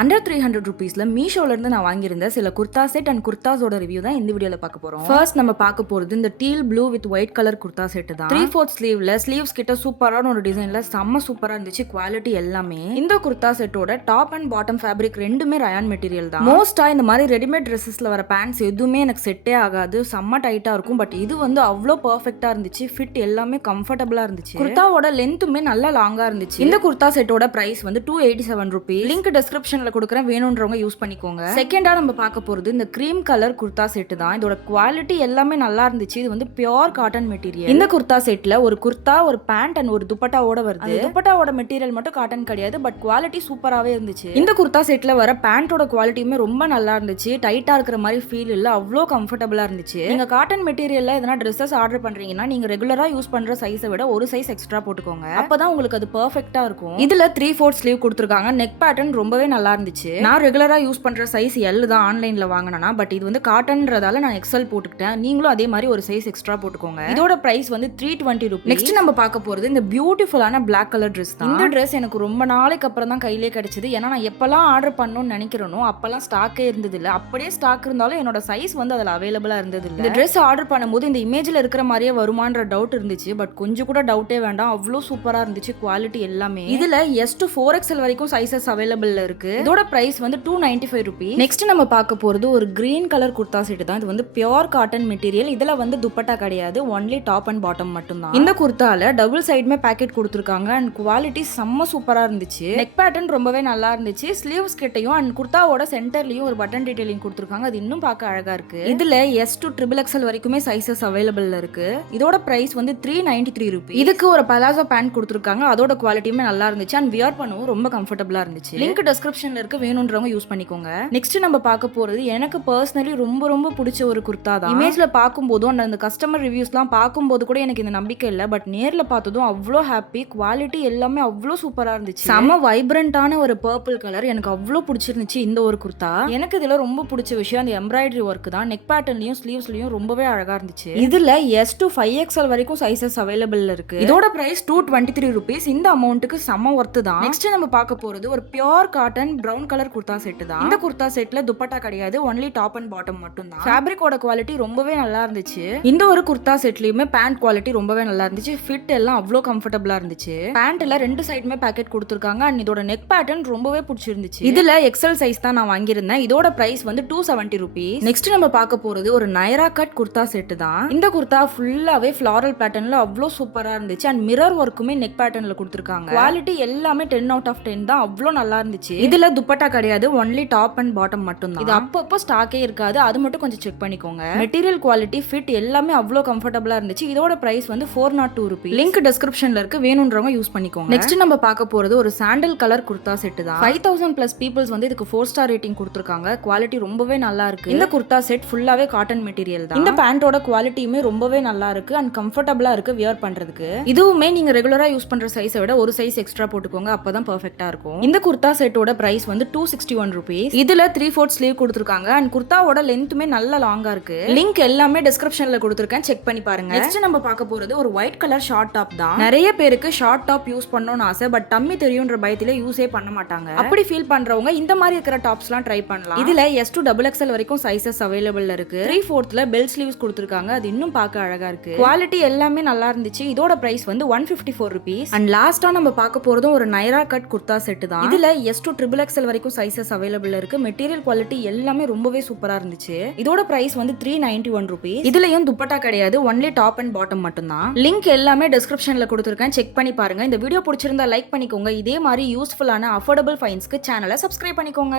Under 300 ருபீஸ்ல மீஷோல இருந்து நான் வாங்கியிருந்த சில குர்தா செட் அண்ட் குர்தாஸோட ரிவ்யூ தான் இந்த வீடியோல பார்க்க போறோம். ஃபர்ஸ்ட் நம்ம பார்க்க போறது இந்த deal blue with white colour kurta set தான். 3/4 ஸ்லீவ்ல ஸ்லீவ்ஸ் கிட்ட சூப்பரான ஒரு டிசைன்ல செம்ம சூப்பரா இருந்துச்சு. குவாலிட்டி எல்லாமே. இந்த குர்தா செட்டோட டாப் அண்ட் பாட்டம் ஃபேப்ரிக் ரெண்டுமே ரயான் மெட்டீரியல் தான். மோஸ்டா இந்த மாதிரி ரெடிமேட் ட்ரெஸ்ஸஸ்ல வர பேண்ட்ஸ் எதுவுமே எனக்கு செட்டே ஆகாது. செம்ம டைட்டா இருக்கும். பட் இது வந்து அவ்வளோ பர்ஃபெக்டா இருந்துச்சு. ஃபிட் எல்லாமே கம்ஃபர்டபுளா இருந்துச்சு. குர்தாவோட லென்த்துமே நல்லா லாங்கா இருந்துச்சு. இந்த குர்தா செட்டோட பிரைஸ் வந்து 287 ருபீஸ். லிங்க் டிஸ்கிரிப்ஷன்ல கொடுக்குறேன், வேணும்ன்றவங்க யூஸ் பண்ணிக்கோங்க. செகண்டா நம்ம பார்க்க போறது இந்த கிரீம் கலர் குர்தா செட் தான். இதோட குவாலிட்டி எல்லாமே நல்லா இருந்துச்சு. இது வந்து பியூர் காட்டன் மெட்டீரியல். இந்த குர்தா செட்ல ஒரு குர்தா, ஒரு பேண்ட் அண்ட் ஒரு துப்பட்டாவோட வருது. துப்பட்டாவோட மெட்டீரியல் மட்டும் காட்டன் கிடையாது, பட் குவாலிட்டி சூப்பராவே இருந்துச்சு. இந்த குர்தா செட்ல வர பேண்டோட குவாலிட்டியுமே ரொம்ப நல்லா இருந்துச்சு. டைட்டா இருக்கிற மாதிரி ஃபீல் இல்ல, அவ்வளோ கம்ஃபர்டபுளா இருந்துச்சு. நீங்க காட்டன் மெட்டீரியல்ல எதனா ட்ரெஸ்ஸஸ் ஆர்டர் பண்றீங்கன்னா நீங்க ரெகுலரா யூஸ் பண்ற சைஸை விட ஒரு சைஸ் எக்ஸ்ட்ரா போட்டுக்கோங்க. அப்பதான் உங்களுக்கு அது பெர்ஃபெக்ட்டா இருக்கும். இதுல 3/4 ஸ்லீவ் கொடுத்திருக்காங்க. நெக் பேட்டர்ன் ரொம்பவே நல்லா இருந்துச்சு. நான் ரெகுலரா யூஸ் பண்ற சைஸ் எல் தான் ஆன்லைன்ல வாங்கினா, பட் இது வந்து காட்டன்றதால நான் எக்ஸ்எல் போட்டுக்கிட்டேன். நீங்களும் அதே மாதிரி ஒரு சைஸ் எக்ஸ்ட்ரா போட்டுக்கோங்க. இதோட பிரைஸ் வந்து 320 ருபீஸ். நெக்ஸ்ட் நம்ம பார்க்க போறது இந்த பியூட்டிஃபுல்லான பிளாக் கலர் ட்ரெஸ் தான். இந்த ட்ரெஸ் எனக்கு ரொம்ப நாளைக்கு அப்புறம் தான் கையிலே கிடைச்சது. ஏன்னா நான் எப்பெல்லாம் ஆர்டர் பண்ணணும்னு நினைக்கிறேனோ அப்பெல்லாம் ஸ்டாக்கே இருந்தது இல்ல. அப்படியே ஸ்டாக் இருந்தாலும் என்னோட சைஸ் வந்து அதுல அவைலபிளா இருந்தது இல்ல. இந்த ட்ரெஸ் ஆர்டர் பண்ணும்போது இந்த இமேஜ்ல இருக்கிற மாதிரியே வருமான்ற டவுட் இருந்துச்சு. பட் கொஞ்சம் கூட டவுட்டே வேண்டாம், அவ்வளோ சூப்பரா இருந்துச்சு. குவாலிட்டி எல்லாமே. இதுல S to 4XL வரைக்கும் சைசஸ் அவைலபிள் இருக்கு. இதோட பிரைஸ் வந்து 295 ருபீஸ். நெக்ஸ்ட் நம்ம பார்க்க போறது ஒரு கிரீன் கலர் குர்தா செட் தான். இது வந்து பியூர் காட்டன் மெட்டீரியல். இதுல வந்து துப்பட்டா கிடையாது, ஒன்லி டாப் அண்ட் பாட்டம் மட்டும் தான். இந்த குர்தால டபுள் சைடுமே பேக்கெட் கொடுத்திருக்காங்க அண்ட் குவாலிட்டி செம்ம சூப்பரா இருந்துச்சு. நெக் பேட்டர்ன் ரொம்பவே நல்லா இருந்துச்சு. ஸ்லீவ்ஸ் கிட்டையும் அண்ட் குர்தாவோட சென்டர்லயும் ஒரு பட்டன் டீடைலிங் கொடுத்திருக்காங்க. அது இன்னும் பார்க்க அழகா இருக்கு. இதுல S to XXL வரைக்குமே சைசஸ் அவைலபிள் இருக்கு. இதோட பிரைஸ் வந்து 393 ருபீஸ். இதுக்கு ஒரு பலாசோ பேண்ட் கொடுத்திருக்காங்க. அதோட குவாலிட்டியுமே நல்லா இருந்துச்சு அண்ட் வியர் பண்ணவும் ரொம்ப கம்ஃபர்டபுளா இருந்துச்சு. லிங்க் டிஸ்கிரிப்ஷன்ல இருக்கு, வேணும்ன்றவங்க யூஸ் பண்ணிக்கோங்க. நெக்ஸ்ட் நம்ம பார்க்க போறது எனக்கு பர்சனலி ரொம்ப ரொம்ப பிடிச்ச ஒரு குர்தா தான். இமேஜ்ல பார்க்கும்போதும் அந்த கஸ்டமர் ரிவ்யூஸ்லாம் பார்க்கும்போது கூட எனக்கு இந்த நம்பிக்கை இல்லை, பட் நேர்ல பார்த்ததும் அவ்வளோ ஹாப்பி. குவாலிட்டி எல்லாமே அவ்வளோ சூப்பரா இருந்துச்சு. செம வைப்ரண்டான ஒரு பர்பிள் கலர் எனக்கு அவ்வளோ பிடிச்சிருந்துச்சு இந்த ஒரு குர்தா. எனக்கு இதுல ரொம்ப பிடிச்ச விஷயம் அந்த எம்ப்ராய்டரி ஒர்க் தான். நெக் பேட்டர்ன்லயும் ஸ்லீவ்ஸ்லயும் ரொம்பவே அழகா இருந்துச்சு. இதுல S to 5XL வரைக்கும் சைசஸ் அவைலபிள் இருக்கு. இதோட பிரைஸ் 223 ருபீஸ். இந்த அமௌண்ட்டுக்கு செம ஒர்த் தான். நெக்ஸ்ட் நம்ம பார்க்க போறது ஒரு pure cotton brown colour kurta set தான். இந்த குர்தா செட்ல துப்பட்டா கிடையாது, ஒன்லி டாப் அண்ட் பாட்டம் மட்டும் தான். ஃபேப்ரிக்கோட குவாலிட்டி ரொம்பவே நல்லா இருந்துச்சு. இந்த ஒரு குர்தா செட்லயுமே பேண்ட் குவாலிட்டி ரொம்பவே நல்லா இருந்துச்சு. ஃபிட் எல்லாம் அவ்வளோ கம்ஃபர்டபுளா இருந்துச்சு. பேண்ட்ல ரெண்டு சைடுமே பேக்கெட் கொடுத்திருக்காங்க அண்ட் இதோட நெக் பேட்டர்ன் ரொம்பவே பிடிச்சிருந்துச்சு. இதுல எக்ஸல் சைஸ் தான் நான் வாங்கியிருந்தேன். இதோட பிரைஸ் வந்து 270 ருபீஸ். நெக்ஸ்ட் நம்ம பார்க்க போறது ஒரு நைரா கட் குர்தா செட் தான். இந்த குர்தா ஃபுல்லாவே ஃபிளாரல் பேட்டர்ன்ல அவ்வளோ சூப்பரா இருந்துச்சு அண்ட் மிரர் ஒர்க்குமே நெக் பேட்டர்ன்ல கொடுத்திருக்காங்க. குவாலிட்டி எல்லாமே 10 out of 10 தான். அவ்வளோ நல்லா இருந்துச்சு. இதுல துப்பட்டா கிடையாது, ஒன்லி டாப் அண்ட் பாட்டம் மட்டும் தான். இது அப்பப்போ ஸ்டாக்கே இருக்காது, அது மட்டும் கொஞ்சம் செக் பண்ணிக்கோங்க. மெட்டீரியல் குவாலிட்டி ஃபிட் எல்லாமே அவ்வளோ கம்ஃபர்டபுளா இருந்துச்சு. இதோட பிரைஸ் வந்து 402 ருபீஸ். லிங்க் டிஸ்கிரிப்ஷன்ல இருக்கு, வேணும்ன்றவங்க யூஸ் பண்ணிக்கோங்க. நெக்ஸ்ட் நம்ம பார்க்க போறது ஒரு சாண்டல் கலர் குர்தா செட் தான். 5000+ பீப்புள்ஸ் வந்து இதுக்கு 4 ஸ்டார் ரேட்டிங் கொடுத்திருக்காங்க. குவாலிட்டி ரொம்பவே நல்லா இருக்கு. இந்த குர்தா செட் ஃபுல்லாவே காட்டன் மெட்டீரியல் தான். இந்த பேண்டோட குவாலிட்டியுமே ரொம்பவே நல்லா இருக்கு அண்ட் கம்ஃபர்டபுளா இருக்கு வியர் பண்றதுக்கு. இதுவுமே நீங்க ரெகுலரா யூஸ் பண்ற சைஸை விட ஒரு சைஸ் எக்ஸ்ட்ரா போட்டுக்கோங்க, அப்பதான் பெர்ஃபெக்ட்டா இருக்கும். இந்த குர்தா செட்டோட பிரைஸ் வந்து 261 ருபீஸ். இதுல 3/4 ஸ்லீவ் கொடுத்திருக்காங்க அண்ட் குர்தாவோட லென்த்துமே நல்ல லாங்கா இருக்கு. லிங்க் எல்லாமே டிஸ்கிரிப்ஷன்ல கொடுத்திருக்கேன், செக் பண்ணி பாருங்க. நெக்ஸ்ட் நம்ம பார்க்க போறது ஒரு ஒயிட் கலர் ஷார்ட் டாப் தான். நிறைய பேருக்கு ஷார்ட் டாப் யூஸ் பண்ணணும்னு ஆசை, பட் டம்மி தெரியும்ன்ற பயத்தில யூஸே பண்ண மாட்டாங்க. அப்படி ஃபீல் பண்றவங்க இந்த மாதிரி இருக்கிற டாப்ஸ்லாம் ட்ரை பண்ணலாம். இதுல S to XXL வரைக்கும் சைசஸ் அவைலபிள் இருக்கு. 3/4ல பெல் ஸ்லீவ்ஸ் கொடுத்திருக்காங்க. அது இன்னும் பார்க்க அழகா இருக்கு. குவாலிட்டி எல்லாமே நல்லா இருந்துச்சு. இதோட பிரைஸ் வந்து 154 ருபீஸ். அண்ட் லாஸ்டா நம்ம பார்க்க போறதும் ஒரு நைரா கட் குர்தா செட் தான். இதுல S to XXL வரைக்கும் சைசஸ் அவைலபிள் இருக்கு. மெட்டீரியல் குவாலிட்டி எல்லாமே ரொம்பவே சூப்பரா இருந்துச்சு. இதோட பிரைஸ் வந்து 391 ருபீஸ். இதுலயும் துப்பட்டா கிடையாது, ஒன்லி டாப் அண்ட் பாட்டம் மட்டும் தான். லிங்க் எல்லாமே டிஸ்கிரிப்ஷன்ல கொடுத்திருக்கேன், செக் பண்ணி பாருங்க. இந்த வீடியோ பிடிச்சிருந்தா லைக் பண்ணிக்கோங்க. இதே மாதிரி யூஸ்ஃபுல்லான அஃபோர்டபிள் ஃபைன்ஸ்க்கு சேனலை சப்ஸ்கிரைப் பண்ணிக்கோங்க.